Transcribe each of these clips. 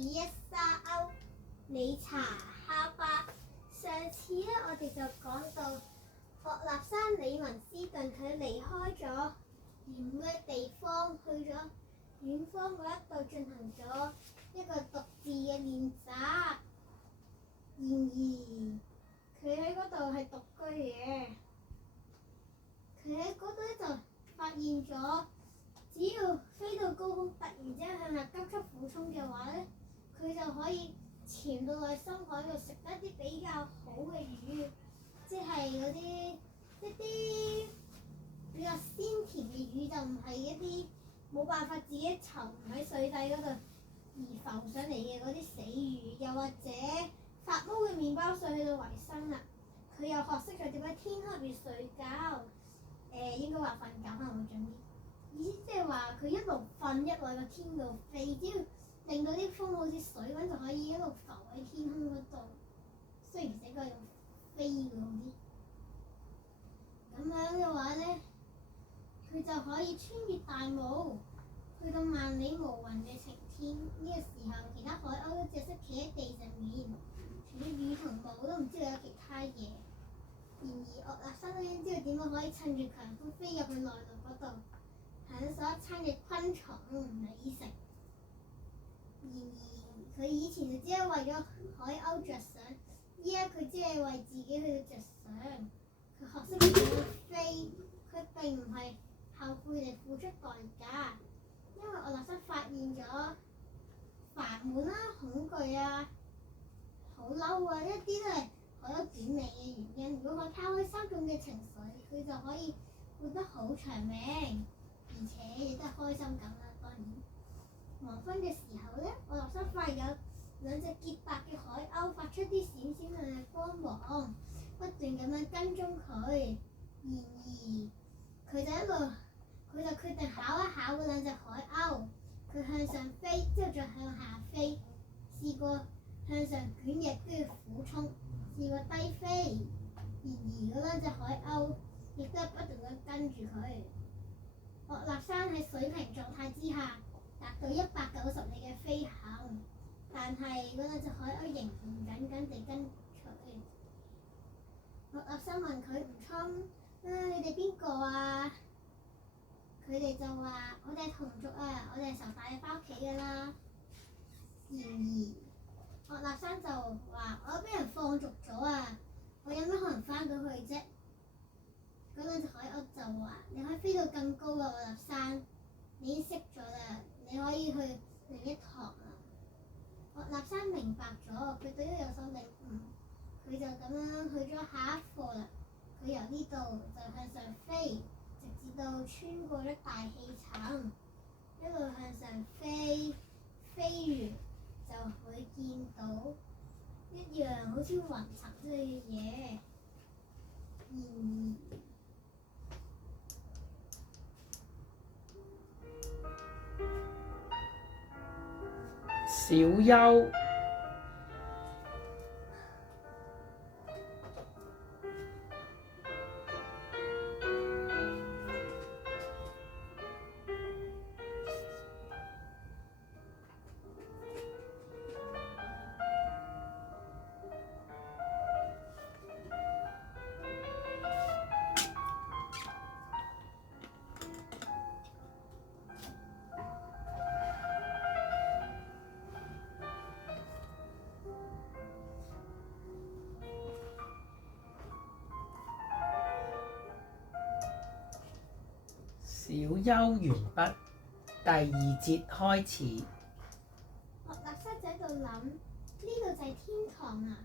ESRO 理查哈巴。上次咧，我哋就講到岳納山李文斯頓佢離開咗遠嘅地方，去咗遠方嗰一度進行咗一個讀字嘅練習。然而佢喺嗰度係獨居嘅，佢喺嗰度咧就發現咗，只要飛到高空，突然之間向下急速俯衝嘅話咧，佢就可以潛到去深海度食一啲比較好嘅魚，即係嗰啲一啲比較鮮甜嘅魚，就唔係一啲冇辦法自己沉喺水底嗰度而浮上嚟嘅嗰啲死魚，又或者發毛嘅麵包碎去到維生啦。佢又學識咗點解天黑要睡覺，應該話瞓覺可能會準啲。意思即係話佢一路瞓一路喺個天度飛，只要令到啲風好似水咁就可以一路浮喺天空嗰度。雖然寫個用飛嘅好啲，咁樣嘅話咧，佢就可以穿越大霧，去到萬里無雲嘅晴天。呢個時候，其他海鷗都只識企喺地上面，除咗雨同霧都唔知道有其他嘢。然而，岳納山都已經知道點樣可以趁住強風飛入去內陸嗰度，享受一餐嘅昆蟲美食。然而，佢以前就只係為咗海鷗着想，依家佢只係為自己去到着想。佢學識點樣飛，佢並唔係後悔地付出代價，因為岳納山發現咗煩悶啦、恐懼啊、好嬲啊，一啲都係海鷗短命嘅原因。如果佢拋開三種嘅情緒，佢就可以活得好長命，而且亦都係開心咁啦。當然，黃昏嘅時候咧，岳納山發現有兩隻潔白嘅海鷗發出啲閃閃亮嘅光芒，不斷咁樣跟蹤佢。然而，佢就決定考一考嗰兩隻海鷗。佢向上飛，之後再向下飛，試過向上捲翼，跟住俯衝，試過低飛。然而嗰兩隻海鷗亦都係不斷咁跟住佢。岳納山喺水平狀態之下達到190里嘅飛行，但係嗰兩隻海鷗仍然緊緊地跟隨。岳納山問佢：唔通你哋邊個啊？佢哋就話：我哋係同族啊，我哋係受帶翻屋企㗎啦。然而，岳納山就話：我俾人放逐咗啊，我有咩可能翻到去啫？嗰兩隻海鷗就話：你可以飛到更高嘅岳納山，你已經識咗啦，你可以去另一堂啦。岳納山明白咗，佢對呢個有所領悟，佢就咁樣去咗下一課啦。佢由呢度就向上飛，直至到穿過咗大氣層，一路向上飛，飛完就會見到一樣好似雲層之類嘅嘢。然而，小丘。小丘完畢，第2節開始。岳納山就喺度諗，呢度就係天堂啊！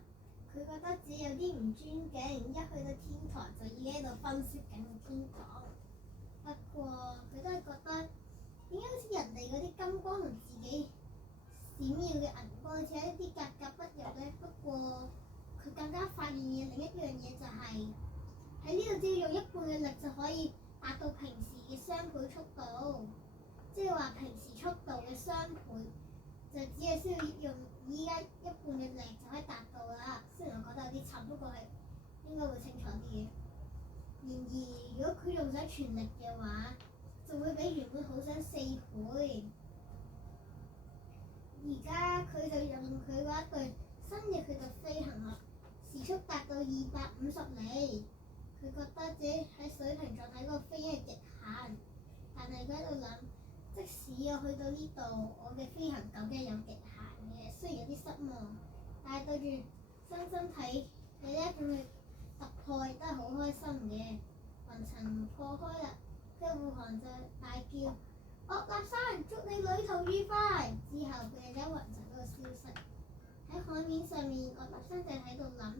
佢覺得自己有啲唔尊敬，一去到天堂就已經喺度分析緊個天堂。不過佢都係覺得，點解好似人哋嗰啲金光同自己閃耀嘅銀光，好似有一啲格格不入呢？不過佢更加發現嘅另一樣嘢就係喺呢度，只要用1半嘅力就可以達到平時嘅雙倍速度，即係話平時速度嘅雙倍，就只係需要用依家1半嘅力就可以達到啦。雖然我覺得有啲慘，不過係應該會清楚啲嘅。然而，如果佢用晒全力嘅話，就會比原本好上4倍。而家佢就用佢嗰一對新嘅佢就飛行啦，時速達到250里。佢覺得自己喺水瓶座睇嗰個飛係極限，但係佢喺度諗，即使我去到呢度，我嘅飛行究竟係有極限嘅，雖然有啲失望，但係對住新身體嘅呢一種嘅突破亦都係好開心嘅。雲層破開啦，佢護航就大叫：岳立山，祝你旅途愉快！之後佢哋喺雲層嗰度消失。喺海面上面，岳立山就喺度諗：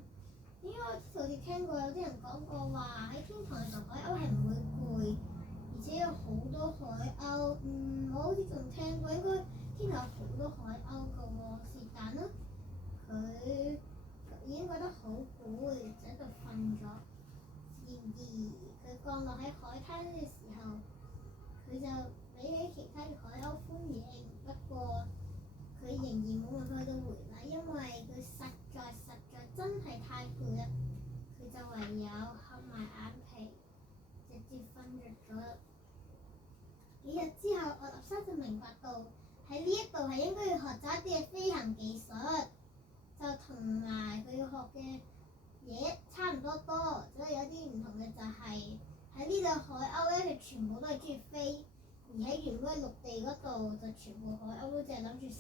點解我好似聽過有啲人講過話喺天堂做海鷗係唔會攰，而且有好多海鷗。我好似仲聽過應該天堂有好多海鷗㗎喎，是但啦。佢已經覺得好攰，就喺度瞓咗。然而佢降落喺海灘嘅時候，佢就比起其他嘅海鷗歡迎，不過佢仍然冇辦法去到回禮，因為佢實在真係太攰啦。佢就唯有合埋眼皮，直接瞓着咗啦。幾日之後，岳立山就明白到喺呢一度係應該要學習一啲嘅飛行技術，就同埋佢要學嘅嘢差唔多，只係有啲唔同嘅就係喺呢度海鷗咧，佢全部都係中意飛，而喺原本陸地嗰度就全部海鷗都淨係諗住食。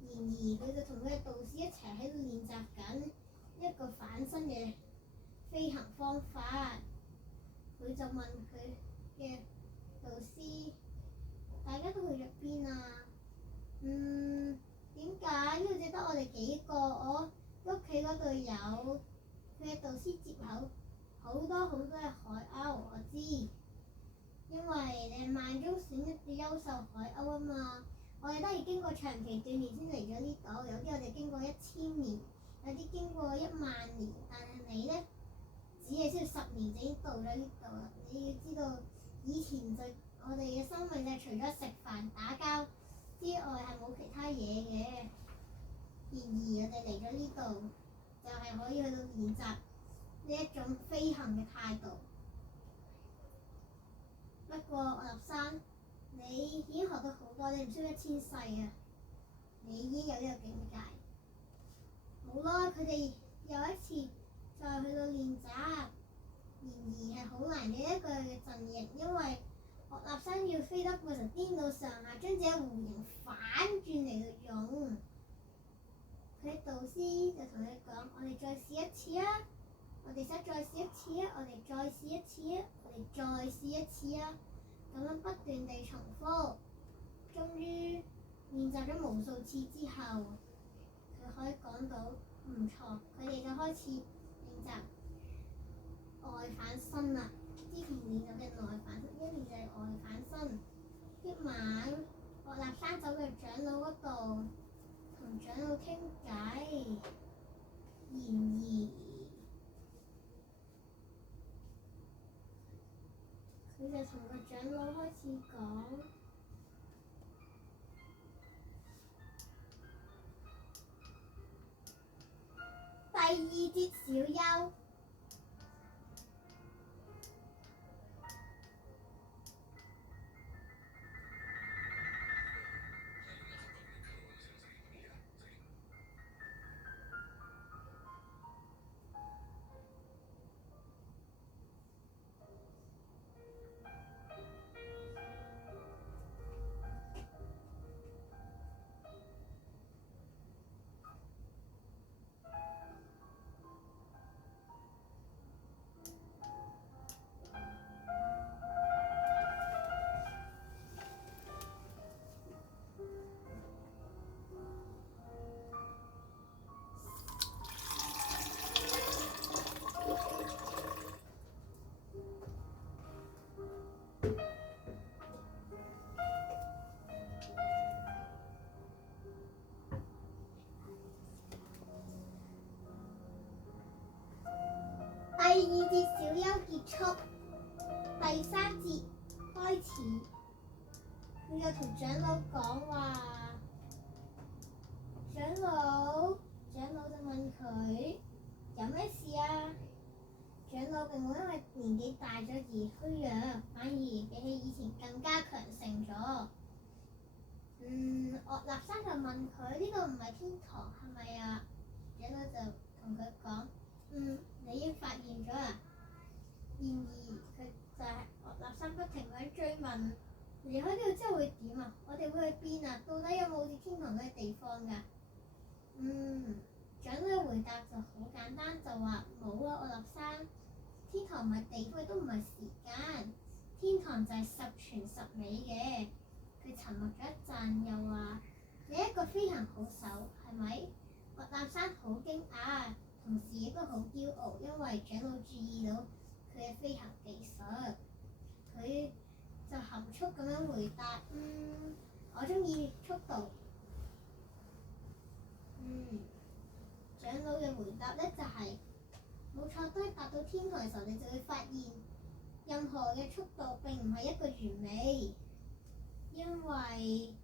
然而佢就同佢嘅導師一齊喺度練習緊一個反身嘅飛行方法。佢就問佢嘅導師：大家都去咗邊啊？點解呢度只得我哋幾個？我屋企嗰度有。佢嘅導師接口：好多嘅海鷗，我知，因為你係萬中選一嘅優秀海鷗啊嘛。我哋都係經過長期鍛鍊先嚟咗呢度，有啲我哋經過1000年，有啲經過10000年，但係你呢，只係需要10年就已經到咗呢度啦。你要知道，以前我哋嘅生命就除咗食飯打交之外係冇其他嘢嘅。然而我哋嚟咗呢度，就係可以去到練習呢一種飛行嘅態度。不過岳立山，你已經學到好多，你唔需要1000世啊！你已經有呢個境界。好啦，佢哋又一次再去到練習，然而係好難嘅一個嘅陣營，因為岳立山要飛得過就顛到上下，將自己弧形反轉嚟去用。佢導師就同佢講：我哋再試一次啊！我哋再試一次啊！我哋再試一次啊！我哋再試一次啊！咁樣不斷地重複，終於練習咗無數次之後，佢可以講到唔錯。佢哋就開始練習外反身啦。之前練習嘅內反身，一練就係外反身。一晚，岳立山走到長老嗰度，同長老傾偈。然而，佢就同個長老開始講第2節小休。第2節小休結束，第3節開始。佢就同長老講話，長老就問佢有咩事啊？長老並冇因為年紀大咗而虛弱，反而比起以前更加強盛咗。岳立山就問佢：呢個唔係天堂係咪啊？長老就同佢講：你已經發現咗啊。然而佢就係岳立山不停咁追問：離開呢度之後會點啊？我哋會去邊啊？到底有冇好似天堂嘅地方㗎？長老回答就好簡單，就話冇啊，岳立山，天堂唔係地方，都唔係時間，天堂就係十全十美嘅。佢沉默咗一陣，又話：你一個飛行好手，係咪？岳立山好驚訝，同時亦都好驕傲，因為長老注意到佢嘅飛行技術。佢就含蓄咁樣回答：我中意速度。長老嘅回答咧就係冇錯，當你達到天堂嘅時候，你就會發現任何嘅速度並唔係一個完美，因為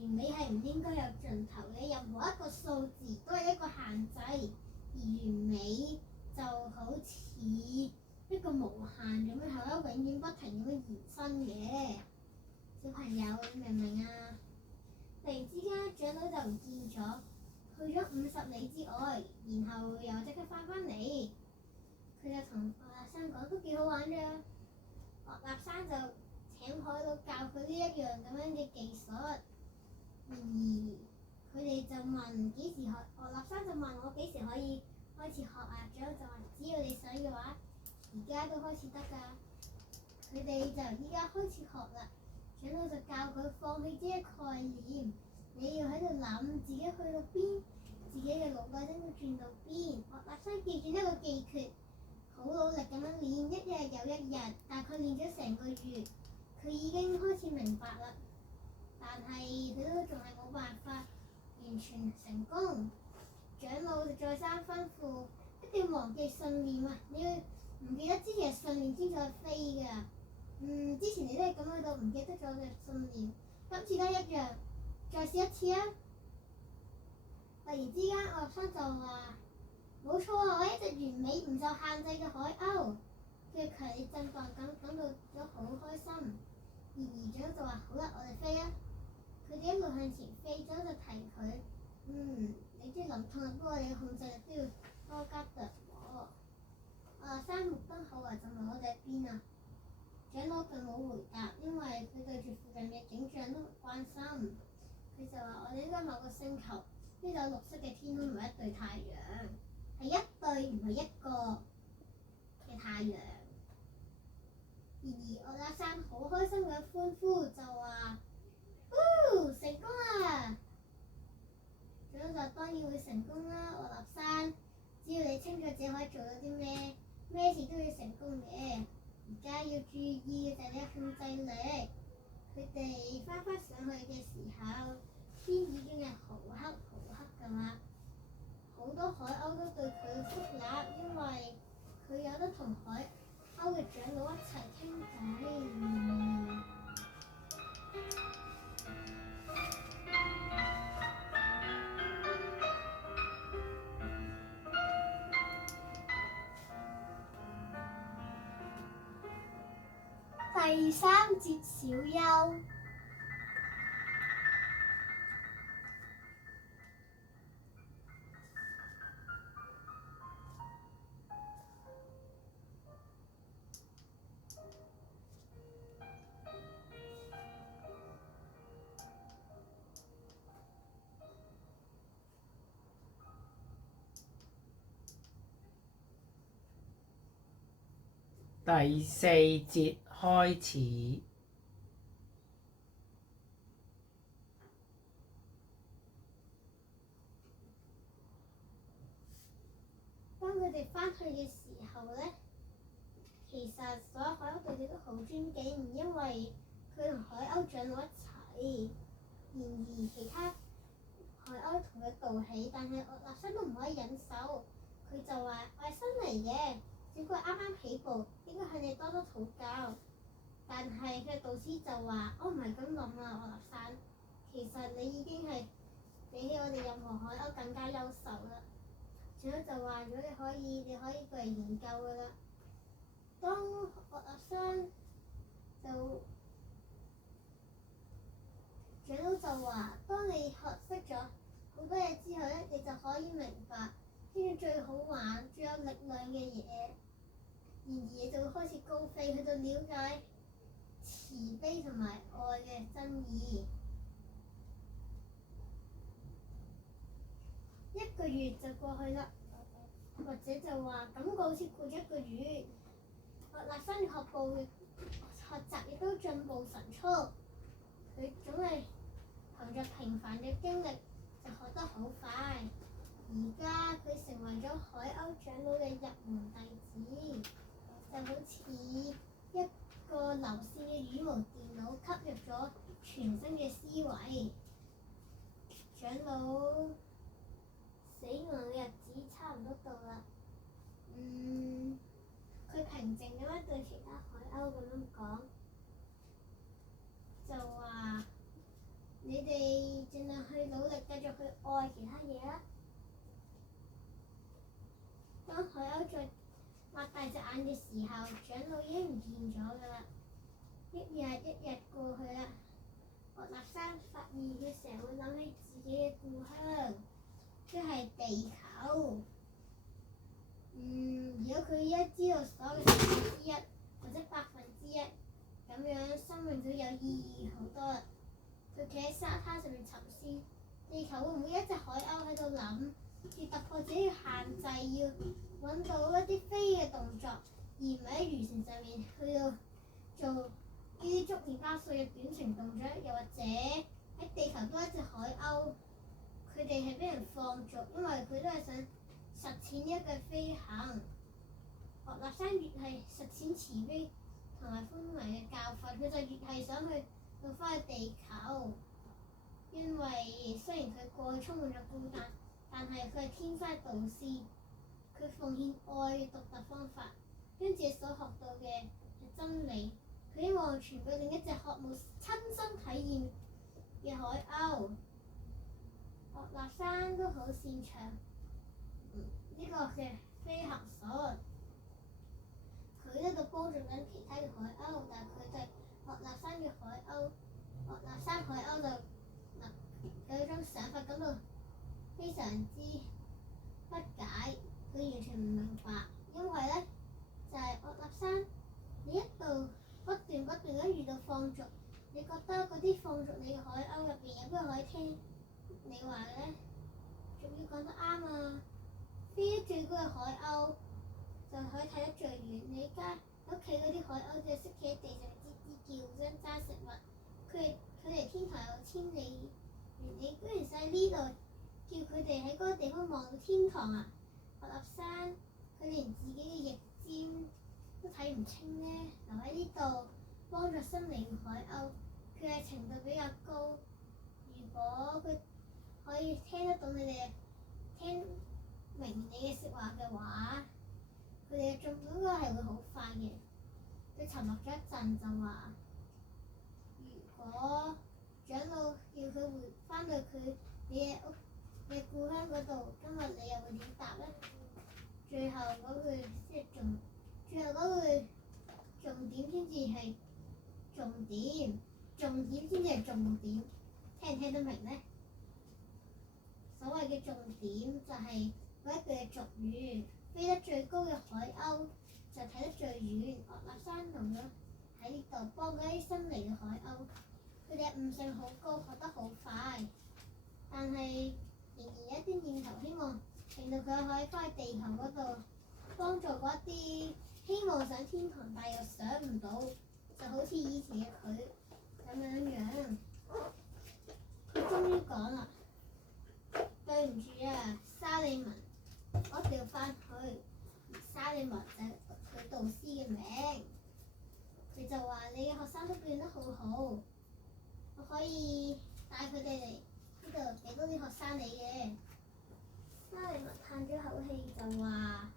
完美係唔應該有盡頭嘅，任何一個數字都係一個限制，而完美就好似一個無限咁樣，係可以永遠不停咁樣延伸嘅。小朋友，你明唔明啊？突然之間，長老就唔見咗，去咗50里之外，然後又即刻翻嚟。佢就同岳立山講：都幾好玩啫。岳立山就請海佬教佢呢一樣咁樣嘅技術。然而佢哋就問幾時學？岳立山就問我幾時可以開始學啊？長老就話：只要你想嘅話，而家都開始得㗎。佢哋就依家開始學啦。長老就教佢放棄呢啲概念，你要喺度諗自己去到邊，自己嘅腦袋應該轉到邊。岳立山記住一個秘訣，好努力咁樣練，一日又一日，大概練咗成個月，佢已經開始明白啦。但係佢都仲係冇辦法完全成功。長老就再三吩咐：一定要忘記信念啊！你要唔記得之前嘅信念先再飛㗎。之前你都係咁去到唔記得咗嘅信念，今次都一樣，再試一次啊！突然之間，岳立山就話：冇錯啊！我一隻完美唔受限制嘅海鷗。佢強烈震盪咁感到咗好開心。然而長就話：好啦，我哋飛啊！佢哋一路向前飛，長就提佢：你中意諗通啊，不過你嘅控制力都要多加琢磨。岳立山目瞪口呆就問：我哋喺邊啊？長老並冇回答，因為佢對住附近嘅景象都唔關心。佢就話：我哋應該某個星球，呢度有綠色嘅天空同一對太陽，係一對唔係一個嘅太陽。然而岳立山好開心咁歡呼，就話：成功啦！長老就當然會成功啦。岳立山，只要你清楚自己可以做到啲咩，咩事都會成功嘅。而家要注意嘅就係你嘅控制力。佢哋翻返上去嘅時候，天已經係好黑㗎啦。好多海鷗都對佢腹立，因為佢有得同海鷗嘅長老一齊傾偈。第3節小休。第4節開始。當佢哋返去嘅時候呢，其實所有海鷗對佢都好尊敬，因為佢同海鷗長老一齊。然而其他海鷗同佢道喜，但係岳立山都唔可以忍受。佢就話：我係新嚟嘅，只不過啱啱起步，應該向你多多討教。但係佢嘅導師就話：我唔係咁諗啊，岳立山，其實你已經係比起我哋任何海鷗更加優秀啦。長老就話：如果你可以過嚟研究㗎啦。當岳立山長老就就話，當你學識咗好多嘢之後咧，你就可以明白呢種最好玩、最有力量嘅嘢。然而你就會開始高飛，去到了解慈悲同埋愛嘅真義。一個月就過去啦，或者就話感覺好似過咗一個月。學立生學步嘅學習亦都進步神速，佢總係憑着平凡嘅經歷就學得好快。而家佢成為咗海鷗長老嘅入門弟子，就好似一個流線嘅羽毛電腦吸入咗全新嘅思維。長老死亡嘅日子差唔多到啦。佢平靜咁樣對其他海鷗咁樣講，就話：你哋盡量去努力，繼續去愛其他嘢啦。當海鷗再擘大隻眼嘅時候，長老已經唔見咗㗎啦。一日一日過去啦，岳立山發現佢成日會諗起自己嘅故鄉，即係地球。如果佢一知道所有嘅1%或者1%，咁樣生命就有意義好多啦。佢企喺沙灘上面沉思，地球會唔會一隻海鷗喺度諗，要突破自己嘅限制，要揾到一啲飛嘅動作，而唔係喺漁船上面去到做呢啲捉麵包碎嘅短程動作，又或者喺地球多一隻海鷗，佢哋係俾人放逐，因為佢都係想實踐一個飛行。岳立山越係實踐慈悲同埋寬宏嘅教訓，佢就越係想去到返去地球。因為雖然佢過去充滿咗孤單，但係佢係天生導師，佢奉獻愛嘅獨特方法，將自己所學到嘅係真理。佢希望傳俾另一隻渴慕親身體驗嘅海鷗。岳立山都好擅長呢個嘅飛行術，佢喺度幫助緊其他嘅海鷗，但係佢對岳立山嘅海鷗，岳立山海鷗就有一種想法感到非常之不解，佢完全唔明白，因為咧就係岳立山，你一度不斷咁遇到放逐，你覺得嗰啲放逐你嘅海鷗入邊有邊個可以聽你話嘅咧？仲要講得啱啊！飛得最高嘅海鷗就可以睇得最遠。你而家屋企嗰啲海鷗就識企喺地上吱吱叫，想爭食物。佢離天堂有千里，你居然喺呢度叫佢哋喺嗰個地方望到天堂啊！岳立山，佢連自己嘅翼尖都睇唔清呢，留喺呢度幫助心靈海鷗，佢嘅程度比較高。如果佢可以聽得到你哋聽明你嘅説話嘅話，佢哋嘅進步應該係會好快嘅。佢沉默咗一陣就話：如果長老叫佢回翻去你嘅故鄉嗰度，今日你又會點答呢？最後嗰句即係最後嗰句重點先至係重點，重點先至係重點，聽唔聽得明呢？所謂嘅重點就係嗰一句嘅俗語，飛得最高嘅海鷗就睇得最遠。岳立山同樣喺呢度幫嗰啲新嚟嘅海鷗，佢哋悟性好高，學得好快，但係仍然有一啲念頭希望令到佢可以翻去地球嗰度幫助嗰啲希望上天堂但又上唔到，就好似以前嘅佢咁樣。佢終於講啦：對唔住啊，沙利文，我一定要翻去。沙利文就係佢導師嘅名。佢就話：你嘅學生都表現得好好，我可以帶佢哋嚟呢度俾多啲學生你嘅。沙利文嘆咗口氣就話：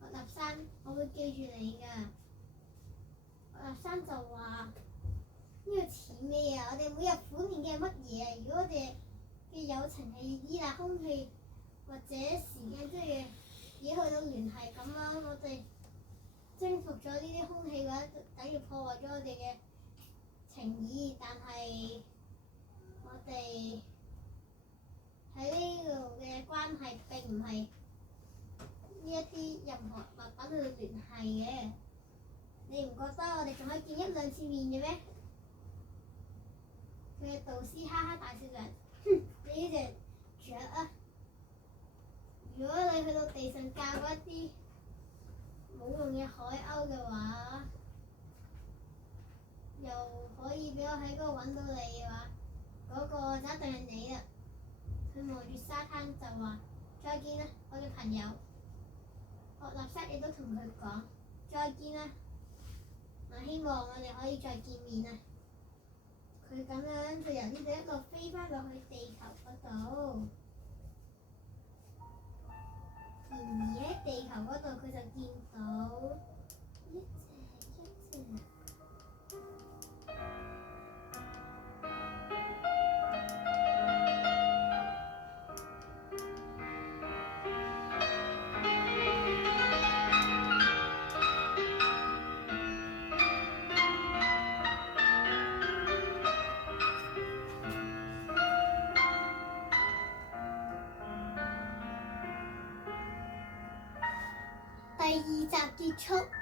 岳立山，我會記住你㗎。岳立山就話：呢個似咩啊？我哋每日苦練嘅係乜嘢啊？如果我哋嘅友情係依賴空氣或者時間，即係以去到聯繫咁樣，我哋征服咗呢啲空氣嘅話，等於破壞咗我哋嘅情誼。但係我哋喺呢度嘅關係並唔係呢一啲任何物品去聯繫嘅。你唔覺得我哋仲可以見一兩次面嘅咩？佢嘅導師哈哈大笑着，哼！你呢隻雀啊！如果你去到地上教嗰一啲冇用嘅海鷗嘅話，又可以俾我喺嗰度揾到你嘅話，嗰個就一定係你啦。佢望住沙灘就話：再見啦，我嘅朋友。學立室亦都同佢講：再見啦，我希望我哋可以再見面啊！佢咁樣就由呢度一路飛翻落去地球嗰度。然而喺地球嗰度，佢就見到一隻。第二集結束。